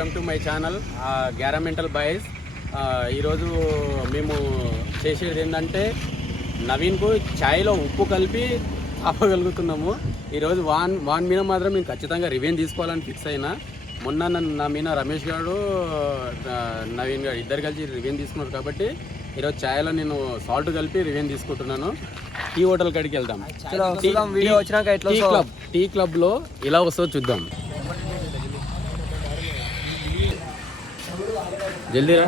Welcome to my channel గ్యారామెంటల్ boys. ఈరోజు మేము చేసేది ఏంటంటే నవీన్కు ఛాయ్లో ఉప్పు కలిపి ఆపగలుగుతున్నాము. ఈరోజు వాన్ మీద మాత్రం నేను ఖచ్చితంగా రివెంజ్ తీసుకోవాలని ఫిక్స్ అయినా. మొన్న నా మీద రమేష్ గారు నవీన్ గారు ఇద్దరు కలిసి రివెంజ్ తీసుకున్నారు కాబట్టి ఈరోజు ఛాయ్లో నేను సాల్ట్ కలిపి రివెంజ్ తీసుకుంటున్నాను. టీ హోటల్ కాడికి వెళ్దాం. టీ క్లబ్లో ఇలా వస్తుందో చూద్దాం. జల్దీరా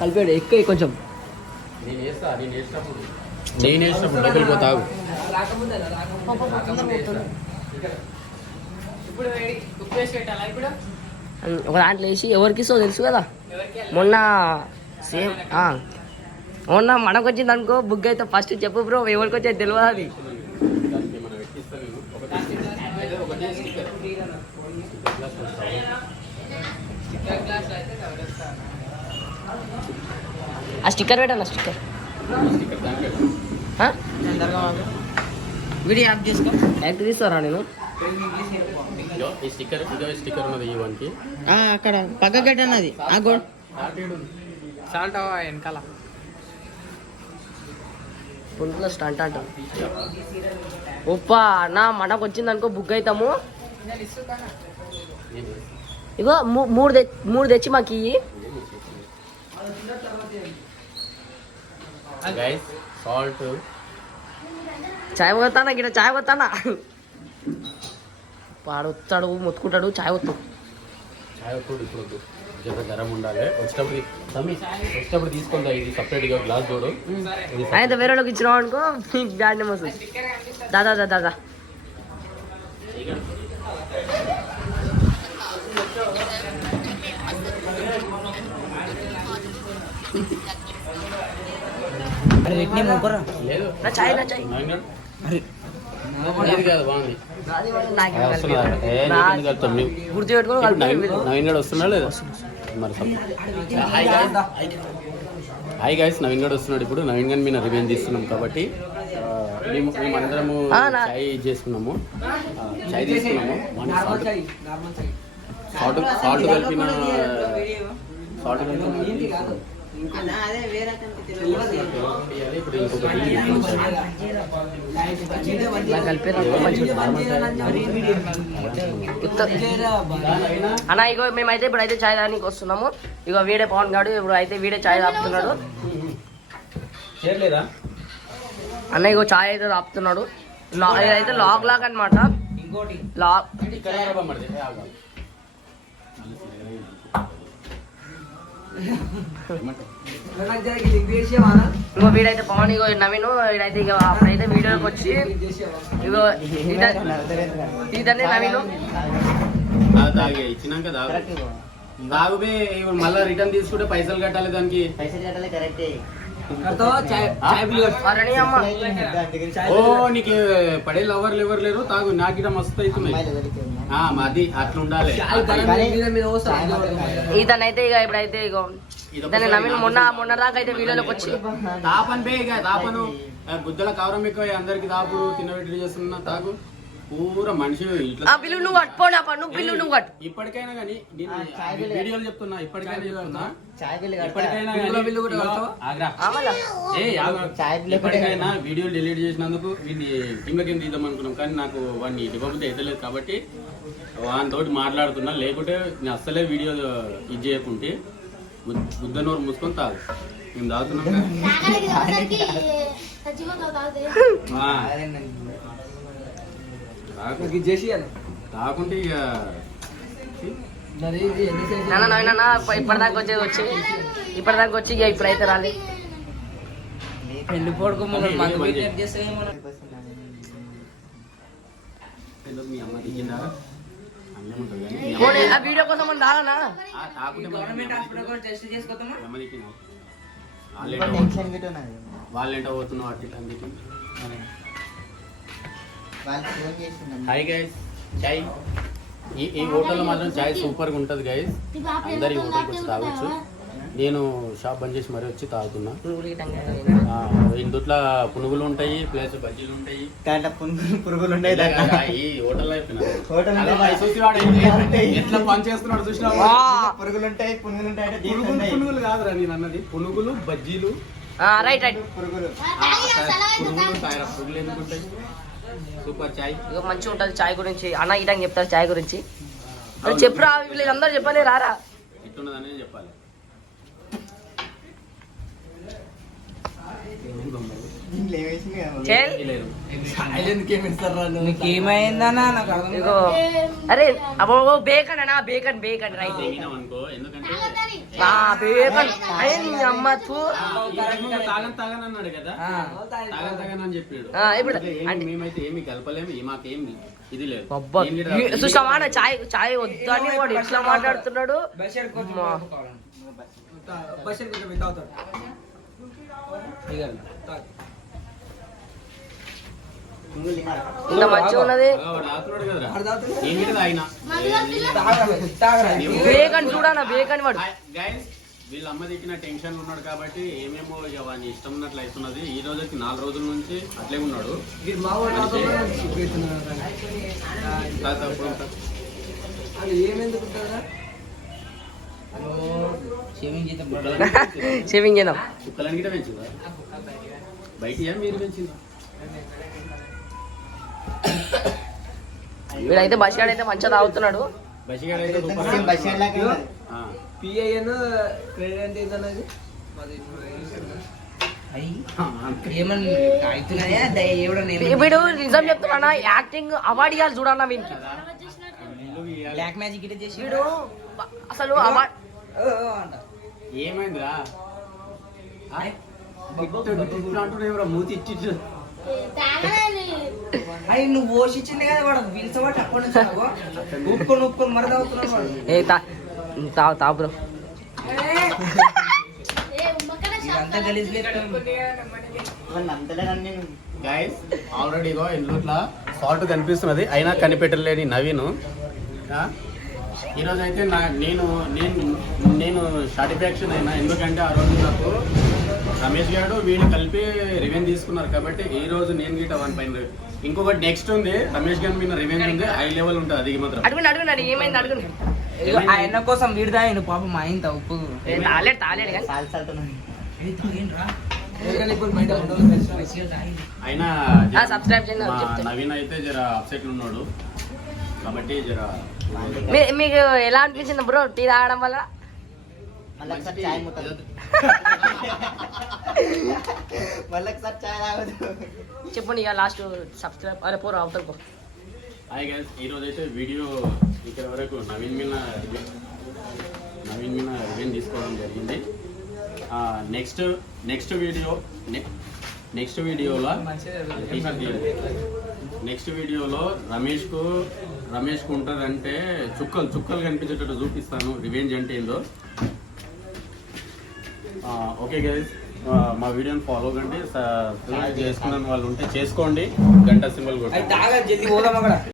కలిపాడు ఎక్కువ కొంచెం. నేను వేసినప్పుడు డబ్బులు పోతావు. ఒక దాంట్లో వేసి ఎవరికి ఇస్తో తెలుసు కదా. మొన్న సేమ్ మొన్న మనకు వచ్చింది అనుకో బుక్ అయితే ఫస్ట్ చెప్పు బ్రో, ఎవరికి వచ్చేది తెలియదు. అది ఆ స్టిక్కర్ పెట్టాను. స్టిక్కర్ వీడియో యాప్ చేసుకో. యాప్ తీస్తారా నేను స్టిక్కర్ ఉన్నది ఇవన్నీ అక్కడ పక్క కట్టన్నది ఆ గోడ సాల్ట్ వెనకాల పుంట్లో స్టంట్ అంట. ఉప్పా నా మనకు వచ్చింది అనుకో బుక్ అవుతాము. ఇగో మూడు తెచ్చి మాకు ఇయ్యి. సాల్ట్ చాయ్ పోతానా గిట్ట చాయ్ పోతానా వాడు వస్తాడు మొత్తుకుంటాడు. చాయ్ వస్తాడు ఇప్పుడు జర గరం ఉండాలి. వచ్చేటప్పుడు తీసుకుందా. ఇది సపరేట్గా గ్లాస్ చూడు. అయితే వేరే వాళ్ళకి ఇచ్చినావు అనుకో నీకు బ్యాడ్ నేమ్ వస్తుంది. దాదా దాదా లేదు నా చాయ్ నా చాయ్ నవీన్ గడ్ వస్తున్నా లేదా మరి. హాయ్ గైస్, నవీన్ గడ్ వస్తున్నాడు. ఇప్పుడు నవీన్ గడ్ మీద రివెంజ్ తీస్తున్నాం కాబట్టి మేమందరము చాయ్ చేసుకున్నాము. చాయ్ తీసుకున్నాము. సాల్ట్ కలిపిన అన్న ఇగో మేమైతే ఇప్పుడు అయితే చాయ్ తాగడానికి వస్తున్నాము. ఇగో వీడే పవన్ గాడు ఇప్పుడు అయితే వీడే చాయ్ తాపుతున్నాడు. అన్న ఇగో చాయ్ అయితే తాపుతున్నాడు. ఇదైతే లాగ్ లాగ్ అనమాట. లాగ్ ఇంకో వీడైతే పవన్ ఇగో నవీన్ వీడైతే ఇక అప్పుడైతే వీడియోకి వచ్చి ఇగో ఇదనే నవీన్ ఇచ్చినాక దాగుబే మళ్ళీ రిటర్న్ తీసుకుంటే పైసలు కట్టాలి. దానికి ఓ నీకు పడేళ్ళు ఎవరు లేరు. తాగు నాకిట మస్తు అవుతున్నాయి. అది అట్లా ఉండాలి. ఇతనైతే ఇక ఇప్పుడైతే ఇగో ఇతను నవీన్ మొన్న దాకా అయితే వీడియోలోకి వచ్చి తాపను గుద్దల కవరం ఎక్కువ అందరికి తాపు తినబెట్టి చేస్తున్నా. తాగు పూర మనిషి బిల్లు నువ్వు కట్టుకోండి. నువ్వు బిల్లు నువ్వు కట్టు. ఇప్పటికైనా కానీ వీడియోలు చెప్తున్నా. ఇప్పటికైనా వీడియోలు డిలీట్ చేసినందుకు వీడిని కింద కింద తీద్దాం అనుకున్నాం. కానీ నాకు వాడిని డిపోతే ఎత్తలేదు కాబట్టి వానితో మాట్లాడుతున్నా. లేకుంటే నేను అస్సలే వీడియో ఇది చేయకుంటే బుద్ధ నోరు మూసుకొని తాగు. మేము తాగుతున్నాం తాకుంటే ఇక ఇప్పటిదాకా వచ్చి ఇక ఇప్పుడైతే రాలి పెళ్లి పోడుకో మీ అమ్మ దిగిందా ఆ వీడియో కోసం మనం తాగనా. వాళ్ళేంటో పోతున్నావు అట్టి అందుకు. హాయ్ గైస్, చాయ్ ఈ హోటల్లో మాత్రం చాయ్ సూపర్గా ఉంటుంది గైస్. అందరు ఈ హోటల్కి వచ్చి తాగొచ్చు. నేను షాప్ బంద్ చేసి మరీ వచ్చి తాగుతున్నా. పునుగులు గిట్ట ఇందుట్లో పునుగులు ఉంటాయి, ప్లస్ బజ్జీలు ఉంటాయి, దాంట్లో పురుగులు ఉంటాయి. ఈ హోటల్ హోటల్ ఎట్లా పని చేస్తున్నాడు చూసినా. పురుగులు ఉంటాయి, పునుగులు ఉంటాయి అంటే పునుగులు కాదురా నేను అన్నది, పునుగులు బజ్జీలు. Right right. పురుగులు పునుగులు తాయరా, పునుగులు ఎందుకు ఉంటాయి. సూపర్ చాయ్ ఇక మంచిగా ఉంటుంది చాయ్ గురించి. అన్న ఇటంగా చెప్తారు చాయ్ గురించి. చెప్పురా, వీళ్ళందరూ చెప్పలే రారా. ఇట్టున్నదని చెప్పాలి. ఇంట్లో ఏమేసింది కదా చెల్. నీకేమైందన్నా నాకు అర్థం ఇగో అరే అబ్బో బేకన్ అన్నా, బేకన్ బేకన్ రైట్. అనుకో ఎందుకంటే బేకన్ అయ్యే నీ అమ్మ తూ. తాగని అన్నాడు కదా, తాగని అని చెప్పాడు. ఇప్పుడు అంటే మేమైతే ఏమి కలపలేము, మాకేమి ఇది లేదు. చూసావా చాయ్ చాయ్ వద్దు అని వాడు ఎట్లా మాట్లాడుతున్నాడు. ఇంత మంచిగా ఉన్నది బేకన్ చూడనా, బేకన్ వాడు. వీళ్ళ అమ్మ దిక్కిన టెన్షన్ ఉన్నాడు కాబట్టి ఏమేమో ఇక వాడిని ఇష్టం ఉన్నట్లు అవుతున్నది. ఈ రోజుకి 4 రోజుల నుంచి అట్లే ఉన్నాడు. షేవింగ్ చేద్దాం. కుక్కలని గిట్ట పెంచిందా బయట, మీరు పెంచిందా? వీడైతే బస్గాడ్ అయితే మంచిగా తాగుతున్నాడు. బసిగాడైతే పిఐఎన్ క్రెడిట్ ఎంత అనేది వీడు నిజం చెప్తున్నా, యాక్టింగ్ అవార్డు ఇవ్వాలి చూడన్నా వీనికి. బ్లాక్ మ్యాజిక్ ఇట్లా చేసి వీడు అసలు అవార్డు ఏమైందిరా మూతి ఇచ్చి అయ్యి నువ్వు పోషించింది కదా వాడు పిలిచబట్టి అప్పటి నుంచి ఉప్పుకొని మరి తాగుతున్నాడు వాడు. ఏ తాగు బ్రో. ఇదంతా గలీజ్ గైస్ ఆల్రెడీ ఇంట్లో సాల్ట్ కనిపిస్తున్నది, అయినా కనిపెట్టలేని నవీన్. ఈరోజు అయితే నేను సాటిస్ఫాక్షన్ అయినా, ఎందుకంటే ఆ రోజు నాకు రమేష్ గారు వీళ్ళు కలిపి రివెంజ్ తీసుకున్నారు కాబట్టి ఈ రోజు నేను గిట్ట 1 పైన. ఇంకొకటి నెక్స్ట్ ఉంది, రమేష్ గారి మీద రివెంజ్ ఉంది, హై లెవెల్ ఉంటుంది. అది మాత్రం అడుగున్నాడు ఏమైంది అడుగుని. ఆయన కోసం వీడిదా ఆయన పాపం మా ఆయన ఉప్పు తాలేడు కానీ అయినా సబ్స్క్రైబ్ చేయండి. నవీన్ అయితే జర అప్సెట్ ఉన్నాడు కాబట్టి జర. మీకు ఎలా అనిపించింది బ్రో టీ తాగడం వల్ల? చెప్పండి ఇక లాస్ట్ సబ్స్క్రైబ్. అరే పోరు అవతలకో. హాయ్ గైస్, ఈరోజు అయితే వీడియో ఇక్కడ వరకు నవీన్ మీద రివెంజ్ తీసుకోవడం జరిగింది. నెక్స్ట్ వీడియోలో రమేష్కు ఉంటుందంటే చుక్కలు కనిపించేటట్టు చూపిస్తాను రివెంజ్ అంటే ఏందో. ఓకే గైస్, మా వీడియోని ఫాలో కండి. సబ్స్క్రైబ్ చేసుకున్న వాళ్ళు ఉంటే చేసుకోండి, గంట సింబల్ కొట్టండి.